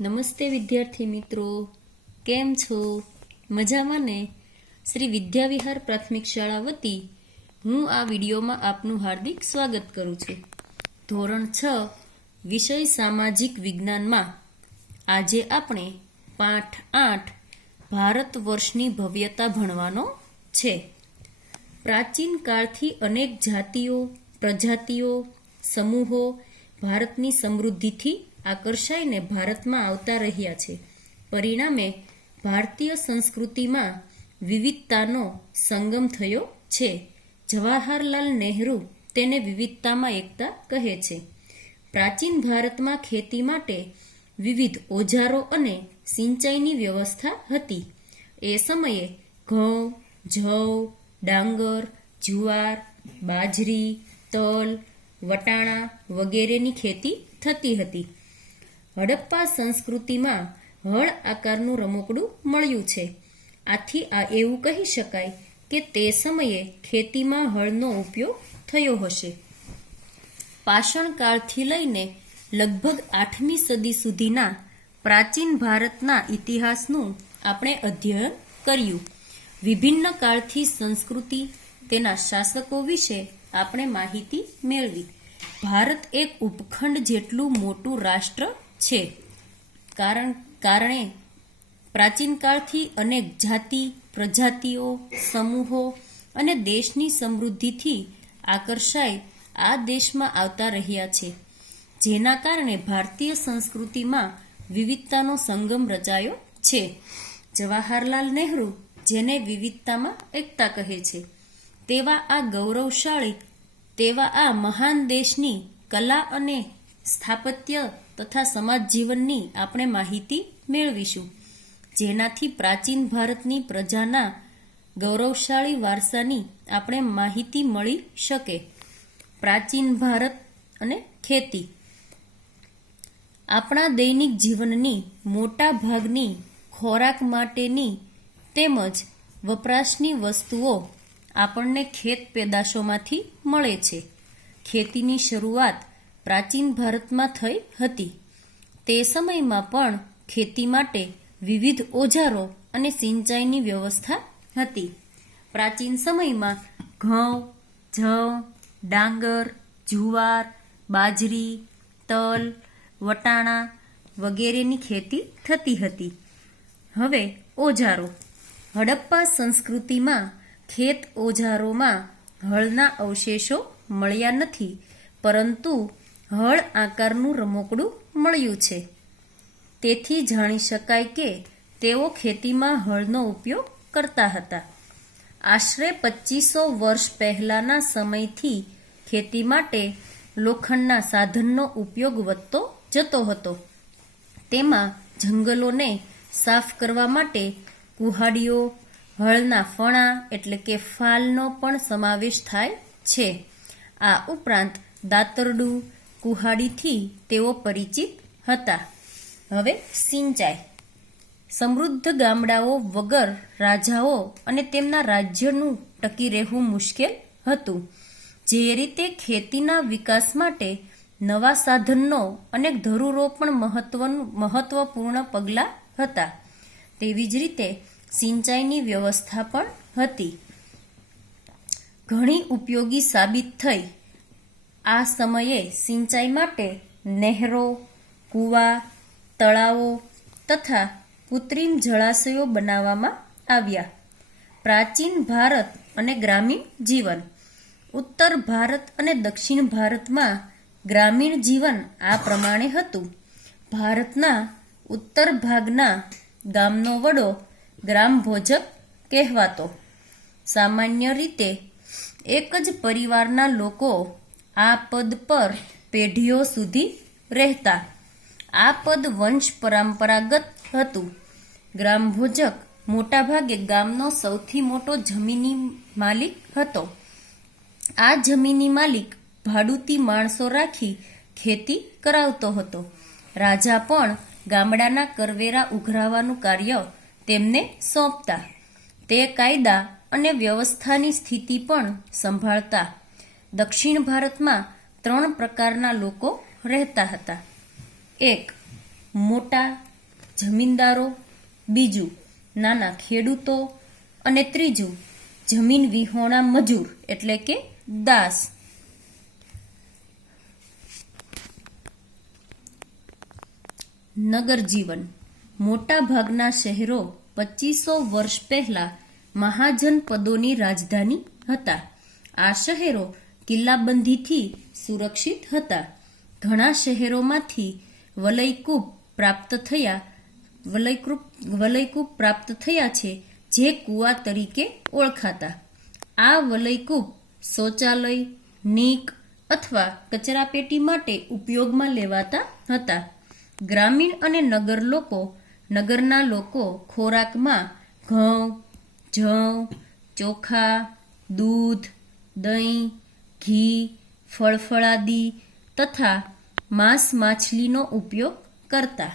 નમસ્તે વિદ્યાર્થી મિત્રો, કેમ છો? મજામાં ને? શ્રી વિદ્યાવિહાર પ્રાથમિક શાળા વતી હું આ વિડીયોમાં આપનું હાર્દિક સ્વાગત કરું છું. ધોરણ 6 વિષય સામાજિક વિજ્ઞાનમાં આજે આપણે પાઠ 8 ભારત વર્ષની ભવ્યતા ભણવાનો છે. પ્રાચીન કાળથી અનેક જાતિઓ, પ્રજાતિઓ, સમૂહો ભારતની સમૃદ્ધિથી આકર્ષાઈને ભારતમાં આવતા રહ્યા છે. પરિણામે ભારતીય સંસ્કૃતિમાં વિવિધતાનો સંગમ થયો છે. જવાહરલાલ નહેરુ તેને વિવિધતામાં એકતા કહે છે. પ્રાચીન ભારતમાં ખેતી માટે વિવિધ ઓજારો અને સિંચાઈની વ્યવસ્થા હતી. એ સમયે ઘઉં, જવ, ડાંગર, જુવાર, બાજરી, તલ, વટાણા વગેરેની ખેતી થતી હતી. હડપ્પા સંસ્કૃતિમાં હળ આકારનું રમકડું મળ્યું છે. આથી આ એવું કહી શકાય કે તે સમયે ખેતીમાં હળનો ઉપયોગ થયો હશે. પાષાણ કાળથી લઈને લગભગ 8મી સદી સુધીના પ્રાચીન ભારતના ઇતિહાસનું આપણે અધ્યયન કર્યું. વિભિન્ન કાળથી સંસ્કૃતિ, તેના શાસકો વિશે આપણે માહિતી મેળવી. ભારત એક ઉપખંડ જેટલું મોટું રાષ્ટ્ર છે. કારણે પ્રાચીન કાળથી અનેક જાતિ, પ્રજાતિઓ, સમૂહો અને દેશની સમૃદ્ધિથી આકર્ષાઈ આ દેશમાં આવતા રહ્યા છે. જેના કારણે ભારતીય સંસ્કૃતિમાં વિવિધતાનો સંગમ રચાયો છે. જવાહરલાલ નહેરુ, જેને વિવિધતામાં એકતા કહે છે, તેવા આ મહાન દેશની કલા અને સ્થાપત્ય તથા સમાજ જીવનની આપણે માહિતી મેળવીશું, જેનાથી પ્રાચીન ભારતની પ્રજાના ગૌરવશાળી વારસાની આપણે માહિતી મળી શકે. પ્રાચીન ભારત અને ખેતી. આપણા દૈનિક જીવનની મોટા ભાગની ખોરાક માટેની તેમજ વપરાશની વસ્તુઓ આપણને ખેત પેદાશોમાંથી મળે છે. ખેતીની શરૂઆત પ્રાચીન ભારતમાં થઈ હતી. તે સમયમાં પણ ખેતી માટે વિવિધ ઓજારો અને સિંચાઈની વ્યવસ્થા હતી. પ્રાચીન સમયમાં ઘઉં, જવ, ડાંગર, જુવાર, બાજરી, તલ, વટાણા વગેરેની ખેતી થતી હતી. હવે ઓજારો. હડપ્પા સંસ્કૃતિમાં ખેત ઓજારોમાં હળના અવશેષો મળ્યા નથી, પરંતુ હળ આકારનું રમકડું મળ્યું છે. તેથી જાણી શકાય કે તેઓ ખેતીમાં હળનો ઉપયોગ કરતા હતા. આશરે 2500 વર્ષ પહેલાંના સમયથી ખેતી માટે લોખંડના સાધનનો ઉપયોગ વધતો જતો હતો. તેમાં જંગલોને સાફ કરવા માટે કુહાડીઓ, હળના ફણા એટલે કે ફાલનો પણ સમાવેશ થાય છે. આ ઉપરાંત દાતરડું, કુહાડીથી તેઓ પરિચિત હતા. હવે સિંચાઈ. સમૃદ્ધ ગામડાઓ વગર રાજાઓ અને તેમના રાજ્યનું ટકી રહેવું મુશ્કેલ હતું. જે રીતે ખેતીના વિકાસ માટે નવા સાધનનો અને ધરૂરો પણ મહત્વપૂર્ણ પગલાં હતા, તેવી જ રીતે સિંચાઈની વ્યવસ્થા પણ હતી. ઘણી ઉપયોગી સાબિત થઈ. આ સમયે સિંચાઈ માટે નહેરો, કૂવા, તળાવો તથા કૃત્રિમ જળાશયો બનાવવામાં આવ્યા. પ્રાચીન ભારત અને ગ્રામીણ જીવન. ઉત્તર ભારત અને દક્ષિણ ભારતમાં ગ્રામીણ જીવન આ પ્રમાણે હતું. ભારતના ઉત્તર ભાગના ગામનો વડો ગ્રામભોજક કહેવાતો. સામાન્ય રીતે એક જ પરિવારના લોકો આ પદ પર પેઢીઓ સુધી રહેતા. આ પદ વંશ પરંપરાગત હતું. ગ્રામભોજક મોટાભાગે ગામનો સૌથી મોટો જમીની માલિક હતો. આ જમીની માલિક ભાડૂતી માણસો રાખી ખેતી કરાવતો હતો. રાજા પણ ગામડાના કરવેરા ઉઘરાવવાનું કાર્ય તેમને સોંપતા. તે કાયદા અને વ્યવસ્થાની સ્થિતિ પણ સંભાળતા. દક્ષિણ ભારતમાં 3 પ્રકારના લોકો રહેતા હતા. 1. મોટા જમીનદારો, બીજું નાના ખેડૂતો અને ત્રીજું જમીન વિહોણા મજૂર એટલે કે દાસ. નગર જીવન. મોટા ભાગના શહેરો 2500 વર્ષ પહેલા મહાજનપદોની રાજધાની હતા. આ શહેરો કિલ્લાબંધીથી સુરક્ષિત હતા. ઘણા શહેરોમાંથી વલયકૂપ પ્રાપ્ત થયા છે જે કૂવા તરીકે ઓળખાતા. આ વલયકૂપ શૌચાલય, નીક અથવા કચરાપેટી માટે ઉપયોગમાં લેવાતા હતા. ગ્રામીણ અને નગરના લોકો ખોરાકમાં ઘઉં, જવ, ચોખા, દૂધ, દહીં, ઘી, ફળફળાદી તથા માંસ માછલીનો ઉપયોગ કરતા.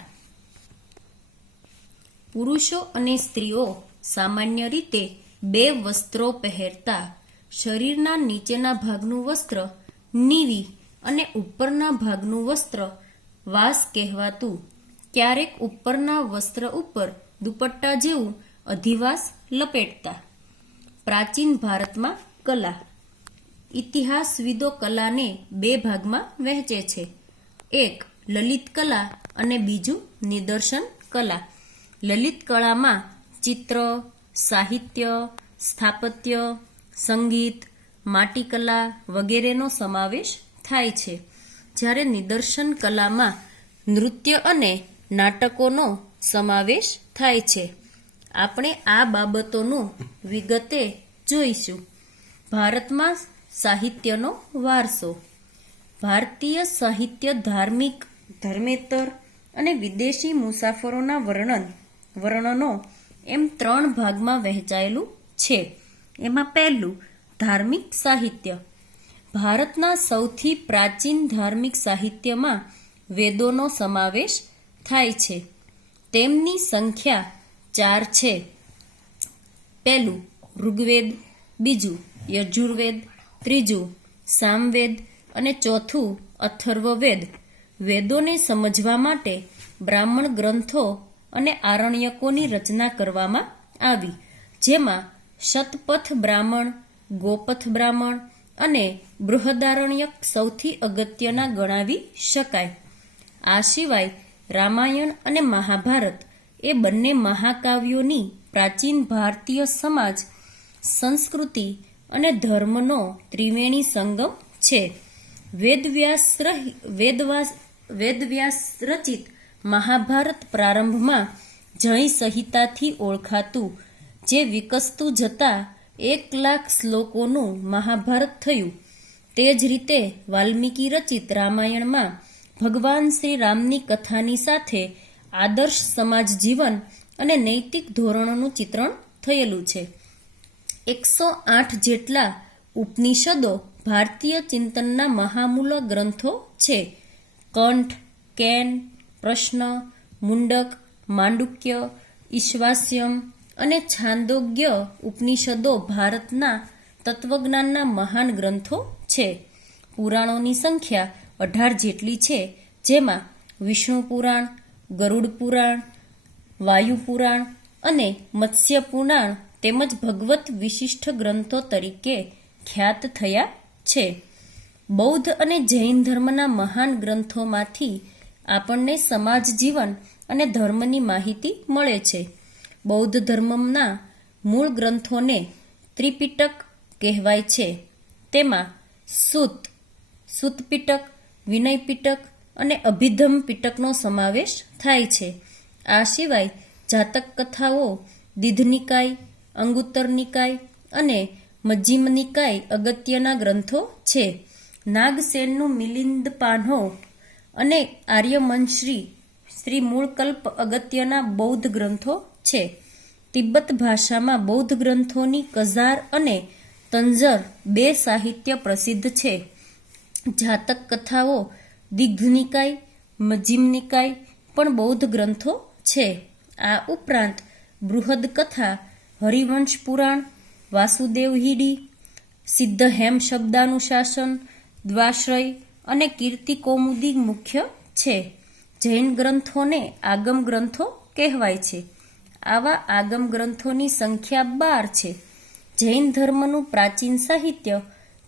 પુરુષો અને સ્ત્રીઓ સામાન્ય રીતે 2 વસ્ત્રો પહેરતા. શરીરના નીચેના ભાગનું વસ્ત્ર નીવી અને ઉપરના ભાગનું વસ્ત્ર વાસ કહેવાતું. ક્યારેક ઉપરના વસ્ત્ર ઉપર દુપટ્ટા જેવું અધિવાસ લપેટતા. પ્રાચીન ભારતમાં કલા. ઇતિહાસવિદો કલાને 2 ભાગમાં વહેંચે છે. એક લલિત કલા અને બીજું નિદર્શન કલા. લલિત કળામાં ચિત્ર, સાહિત્ય, સ્થાપત્ય, સંગીત, માટીકલા વગેરેનો સમાવેશ થાય છે. જ્યારે નિદર્શન કલામાં નૃત્ય અને નાટકોનો સમાવેશ થાય છે. આપણે આ બાબતોનું વિગતે જોઈશું. ભારતમાં સાહિત્યનો વારસો. ભારતીય સાહિત્ય ધર્મેતર અને વિદેશી મુસાફરોના વર્ણનો એમ 3 ભાગમાં વહેંચાયેલું છે. એમાં પહેલું ધાર્મિક સાહિત્ય. ભારતના સૌથી પ્રાચીન ધાર્મિક સાહિત્યમાં વેદોનો સમાવેશ થાય છે. તેમની સંખ્યા 4 છે. પહેલું ઋગ્વેદ, બીજું યજુર્વેદ, ત્રીજું સામવેદ અને ચોથું અથર્વવેદ. વેદોને સમજવા માટે બ્રાહ્મણ ગ્રંથો અને આરણ્યકોની રચના કરવામાં આવી, જેમાં શતપથ બ્રાહ્મણ, ગોપથ બ્રાહ્મણ અને બૃહદારણ્યક સૌથી અગત્યના ગણાવી શકાય. આ સિવાય રામાયણ અને મહાભારત એ બંને મહાકાવ્યોની પ્રાચીન ભારતીય સમાજ, સંસ્કૃતિ અને ધર્મનો ત્રિવેણી સંગમ છે. વેદવ્યાસ રચિત મહાભારત પ્રારંભમાં જય સંહિતાથી ઓળખાતું, જે વિકસતું જતા 1,00,000 શ્લોકોનું મહાભારત થયું. તે જ રીતે વાલ્મીકી રચિત રામાયણમાં ભગવાન શ્રી રામની કથાની સાથે આદર્શ સમાજ જીવન અને નૈતિક ધોરણોનું ચિત્રણ થયેલું છે. 108 જેટલા ઉપનિષદો ભારતીય ચિંતનના મહામૂલ ગ્રંથો છે. કંઠ, કેન, પ્રશ્ન, મુંડક, માંડુક્ય, ઈશ્વાસ્યમ અને છાંદોગ્ય ઉપનિષદો ભારતના તત્વજ્ઞાનના મહાન ગ્રંથો છે. પુરાણોની સંખ્યા 18 જેટલી છે, જેમાં વિષ્ણુ પુરાણ, ગરુડ પુરાણ, વાયુ પુરાણ અને મત્સ્ય પુરાણ તેમજ ભગવત વિશિષ્ટ ગ્રંથો તરીકે ખ્યાત થયા છે. બૌદ્ધ અને જૈન ધર્મના મહાન ગ્રંથોમાંથી આપણને સમાજ જીવન અને ધર્મની માહિતી મળે છે. બૌદ્ધ ધર્મના મૂળ ગ્રંથોને ત્રિપિટક કહેવાય છે. તેમાં સુત પિટક, વિનય પિટક અને અભિધમ પિટકનો સમાવેશ થાય છે. આ સિવાય જાતક કથાઓ, દીધ નિકાય, અંગુત્તર નિકાય અને મજ્જિમ નિકાય અગત્યના ગ્રંથો છે. નાગસેનનું મિલિંદ-પાન્હો અને આર્યમન શ્રી મૂળકલ્પ અગત્યના બૌદ્ધ ગ્રંથો છે. તિબ્બત ભાષામાં બૌદ્ધ ગ્રંથોની કઝાર અને તંજર 2 સાહિત્ય પ્રસિદ્ધ છે. જાતક કથાઓ, દીઘ નિકાય, મજ્જિમ નિકાય પણ બૌદ્ધ ગ્રંથો છે. આ ઉપરાંત બૃહદ કથા, હરિવંશ પુરાણ, વાસુદેવહિડી, સિદ્ધહેમ શબ્દાનુશાસન, દ્વાશ્રય અને કીર્તિ કૌમુદી મુખ્ય છે. જૈન ગ્રંથોને આગમ ગ્રંથો કહેવાય છે. આવા આગમ ગ્રંથોની સંખ્યા 12 છે. જૈન ધર્મનું પ્રાચીન સાહિત્ય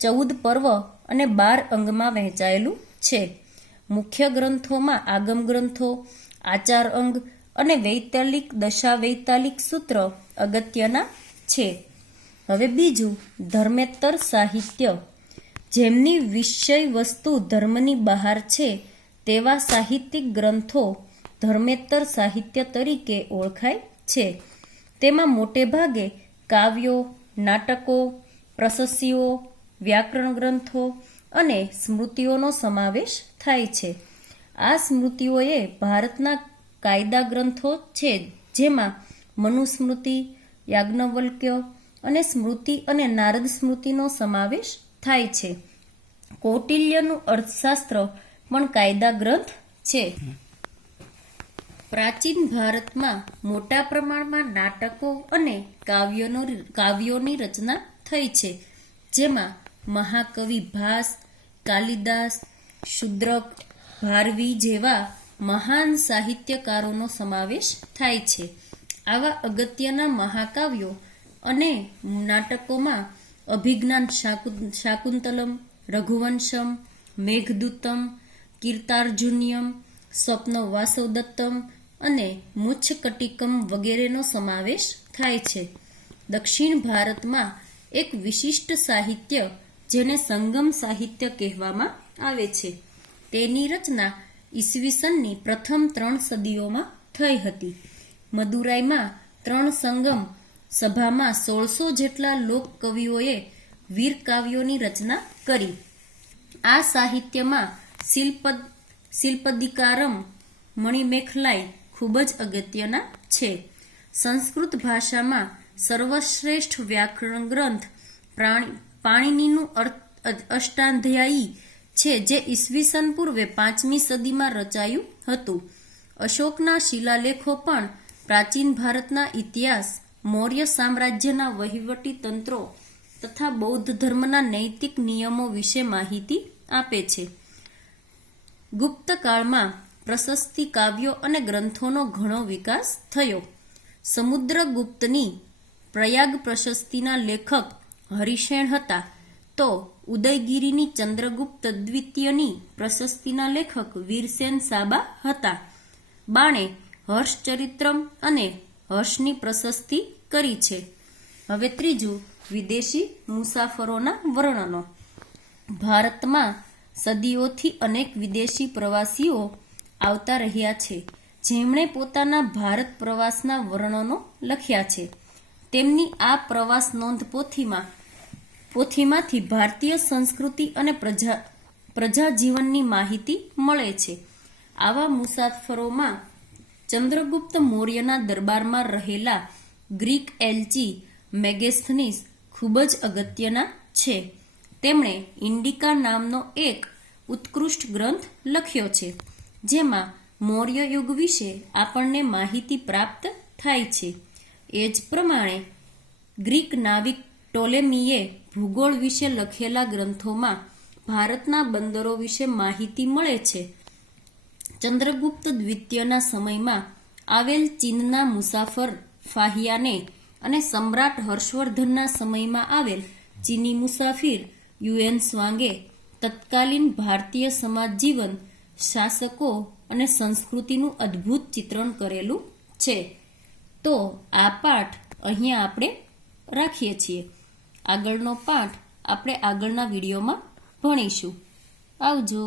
14 પર્વ અને 12 અંગમાં વહેંચાયેલું છે. મુખ્ય ગ્રંથોમાં આગમ ગ્રંથો, આચાર અંગ અને વૈતાલિક દશાવૈતાલિક સૂત્ર અગત્યના છે. હવે બીજું, ધર્મેત્તર સાહિત્ય. જેમની વિષય વસ્તુ ધર્મની બહાર છે તેવા સાહિત્યિક ગ્રંથો ધર્મેત્તર સાહિત્ય તરીકે ઓળખાય છે. તેમાં મોટે ભાગે કાવ્યો, નાટકો, પ્રશસ્તિઓ, વ્યાકરણ ગ્રંથો અને સ્મૃતિઓનો સમાવેશ થાય છે. આ સ્મૃતિઓએ ભારતના કાયદા ગ્રંથો છે, જેમાં મનુસ્મૃતિ, યાજ્ઞવલ્ક્ય અને સ્મૃતિ અને નારદ સ્મૃતિનો સમાવેશ થાય છે. કૌટિલ્યનું અર્થશાસ્ત્ર પણ કાયદા ગ્રંથ છે. પ્રાચીન ભારતમાં મોટા પ્રમાણમાં નાટકો અને કાવ્યોની રચના થઈ છે, જેમાં મહાકવિ ભાસ, કાલિદાસ, શુદ્રક, ભારવી જેવા મહાન સાહિત્યકારોનો સમાવેશ થાય છે. આવા અગત્યના મહાકાવ્યો અને નાટકોમાં અભિજ્ઞાન શાકુંતલમ, રઘુવંશમ, મેઘદૂતમ, કીર્તાર્જુનિયમ, સ્વપ્ન વાસવદત્તમ અને મુચ્છકટિકમ વગેરેનો સમાવેશ થાય છે. દક્ષિણ ભારતમાં એક વિશિષ્ટ સાહિત્ય જેને સંગમ સાહિત્ય કહેવામાં આવે છે, તેની રચના ઈસવીસનની પ્રથમ 3 સદીઓમાં થઈ હતી. મદુરાઈમાં 3 સંગમ સભામાં 1600 જેટલા લોક કવિઓએ વીર કાવ્યોની રચના કરી. આ સાહિત્યમાં શિલ્પદિકારમ, મણિમેખલાઈ ખૂબ જ અગત્યના છે. સંસ્કૃત ભાષામાં સર્વશ્રેષ્ઠ વ્યાકરણ ગ્રંથ પાણિનીનું અષ્ટાધ્યાયી છે, જે ઈસવીસન પૂર્વે 5મી સદીમાં રચાયું હતું. અશોકના શિલાલેખો પણ પ્રાચીન ભારતના ઇતિહાસ, મૌર્ય સામ્રાજ્યના વહીવટી તંત્રો તથા બૌદ્ધ ધર્મના નૈતિક નિયમો વિશે માહિતી આપે છે. ગુપ્ત કાળમાં પ્રશસ્તિ કાવ્યો અને ગ્રંથોનો ઘણો વિકાસ થયો. સમુદ્રગુપ્તની પ્રયાગ પ્રશસ્તિના લેખક હરિશેણ હતા, તો ઉદયગીરીની ચંદ્રગુપ્ત દ્વિતીયની પ્રશસ્તિના લેખક વીરસેન સાબા હતા. બાણે હર્ષચરિત્રમ અને હર્ષની પ્રશસ્તિ કરી છે. હવે ત્રીજું, વિદેશી મુસાફરોના વર્ણનો. ભારતમાં સદીઓથી અનેક વિદેશી પ્રવાસીઓ આવતા રહ્યા છે, જેમણે પોતાના ભારત પ્રવાસના વર્ણનો લખ્યા છે. તેમની આ પ્રવાસ નોંધ પોથીમાંથી ભારતીય સંસ્કૃતિ અને પ્રજાજીવનની માહિતી મળે છે. આવા મુસાફરોમાં ચંદ્રગુપ્ત મૌર્યના દરબારમાં રહેલા ગ્રીક એલ્ચી મેગેસ્થનીસ ખૂબ જ અગત્યના છે. તેમણે ઇન્ડિકા નામનો એક ઉત્કૃષ્ટ ગ્રંથ લખ્યો છે, જેમાં મૌર્ય યુગ વિશે આપણને માહિતી પ્રાપ્ત થાય છે. એ જ પ્રમાણે ગ્રીક નાવિક ટોલેમીએ ભૂગોળ વિશે લખેલા ગ્રંથોમાં ભારતના બંદરો વિશે માહિતી મળે છે. ચંદ્રગુપ્ત દ્વિતીયના સમયમાં આવેલ ચીનના મુસાફર ફાહિયાને અને સમ્રાટ હર્ષવર્ધનના સમયમાં આવેલ ચીની મુસાફિર યુએન સ્વાંગે તત્કાલીન ભારતીય સમાજ જીવન, શાસકો અને સંસ્કૃતિનું અદ્ભુત ચિત્રણ કરેલું છે. તો આ પાઠ અહીંયા આપણે રાખીએ છીએ. આગળનો પાઠ આપણે આગળના વિડીયોમાં ભણીશું. આવજો.